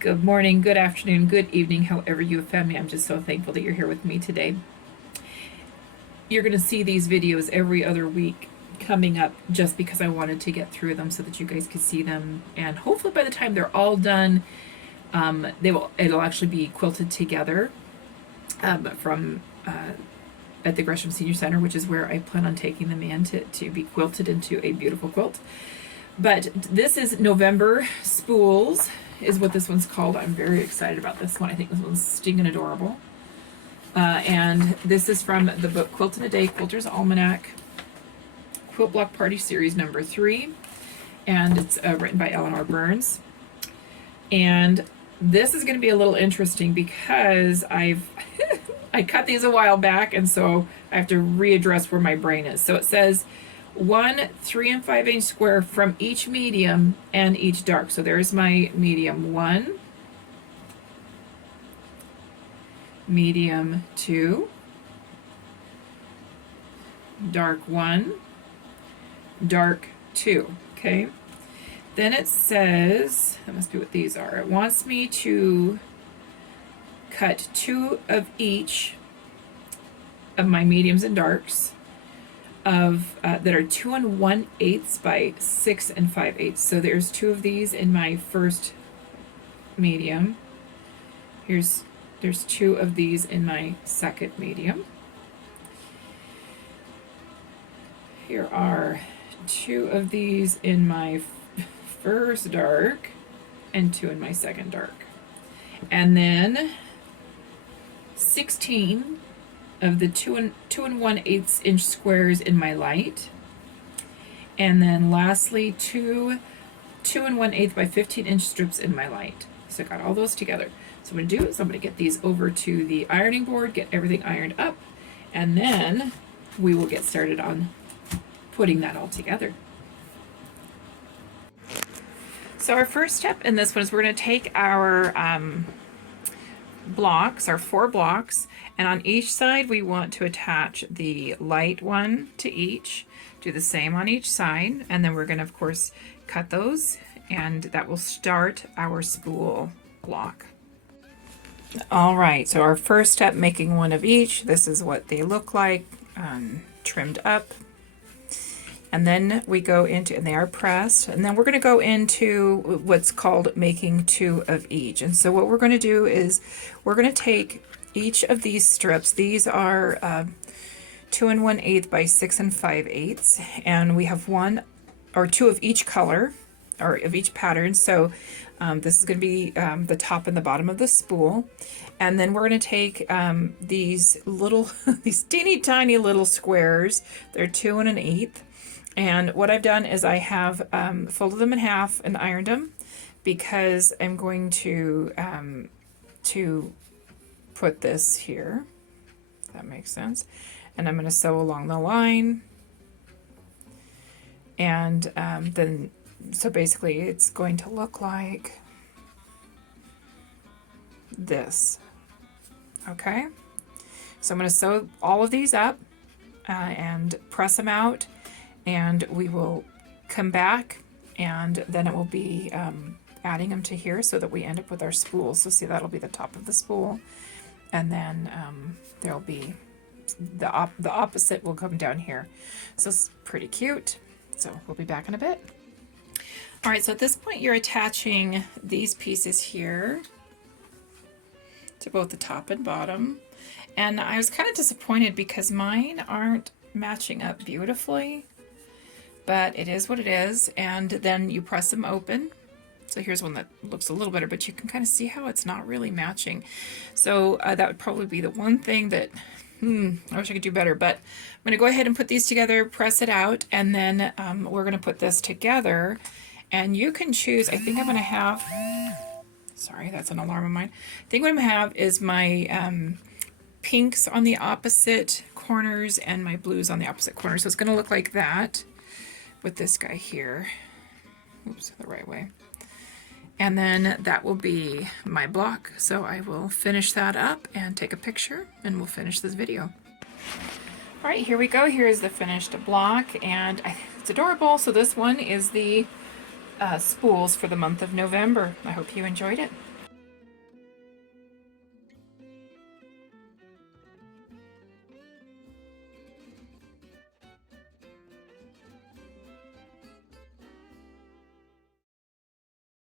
Good morning, good afternoon, good evening, however you have found me. I'm just so thankful that you're here with me today. You're going to see these videos every other week coming up just because I wanted to get through them so that you guys could see them. And hopefully by the time they're all done, it'll actually be quilted together from at the Gresham Senior Center, which is where I plan on taking them in to be quilted into a beautiful quilt. But this is November Spools, is what this one's called. I'm very excited about this one. I think this one's stinging adorable. And this is from the book Quilt in a Day, Quilter's Almanac, Quilt Block Party Series number 3. And it's written by Eleanor Burns. And this is going to be a little interesting because I cut these a while back, and so I have to readdress where my brain is. So it says 1 3 5/8 square from each medium and each dark. So there's my medium 1, medium 2, dark 1, dark 2. Okay. Then it says, that must be what these are. It wants me to cut 2 of each of my mediums and darks that are 2 1/8 by 6 5/8. So there's 2 of these in my first medium. There's 2 of these in my second medium. Here are 2 of these in my first dark and 2 in my second dark. And then 16 of the 2 1/8 inch squares in my light. And then lastly 2 1/8 by 15 inch strips in my light. So I got all those together. So what I'm going to do is I'm going to get these over to the ironing board, get everything ironed up, and then we will get started on putting that all together. So our first step in this one is we're going to take our blocks, our 4 blocks, and on each side we want to attach the light one to each. Do the same on each side, and then we're going to of course cut those, and that will start our spool block. Alright, so our first step, making one of each. This is what they look like, trimmed up. And then we go into, and they are pressed, and then we're going to go into what's called making 2 of each. And so what we're going to do is we're going to take each of these strips. These are 2 1/8 by 6 5/8, and we have 1 or 2 of each color, or of each pattern. So this is going to be the top and the bottom of the spool. And then we're going to take these little, these teeny tiny little squares. They're 2 1/8. And what I've done is I have folded them in half and ironed them, because I'm going to put this here. If that makes sense. And I'm going to sew along the line. And then, so basically it's going to look like this. Okay? So I'm going to sew all of these up and press them out. And we will come back, and then it will be adding them to here so that we end up with our spool. So see, that'll be the top of the spool, and then there'll be the opposite will come down here. So it's pretty cute. So we'll be back in a bit. All right, so at this point you're attaching these pieces here to both the top and bottom. And I was kind of disappointed because mine aren't matching up beautifully. But it is what it is, and then you press them open. So here's one that looks a little better, but you can kind of see how it's not really matching. So that would probably be the one thing that, I wish I could do better, but I'm going to go ahead and put these together, press it out, and then we're going to put this together. And you can choose, I think I'm going to have, sorry, that's an alarm of mine. I think what I'm going to have is my pinks on the opposite corners and my blues on the opposite corners. So it's going to look like that. With this guy here, oops, the right way, and then that will be my block. So I will finish that up and take a picture, and we'll finish this video. All right, here we go. Here is the finished block, and it's adorable. So this one is the spools for the month of November. I hope you enjoyed it.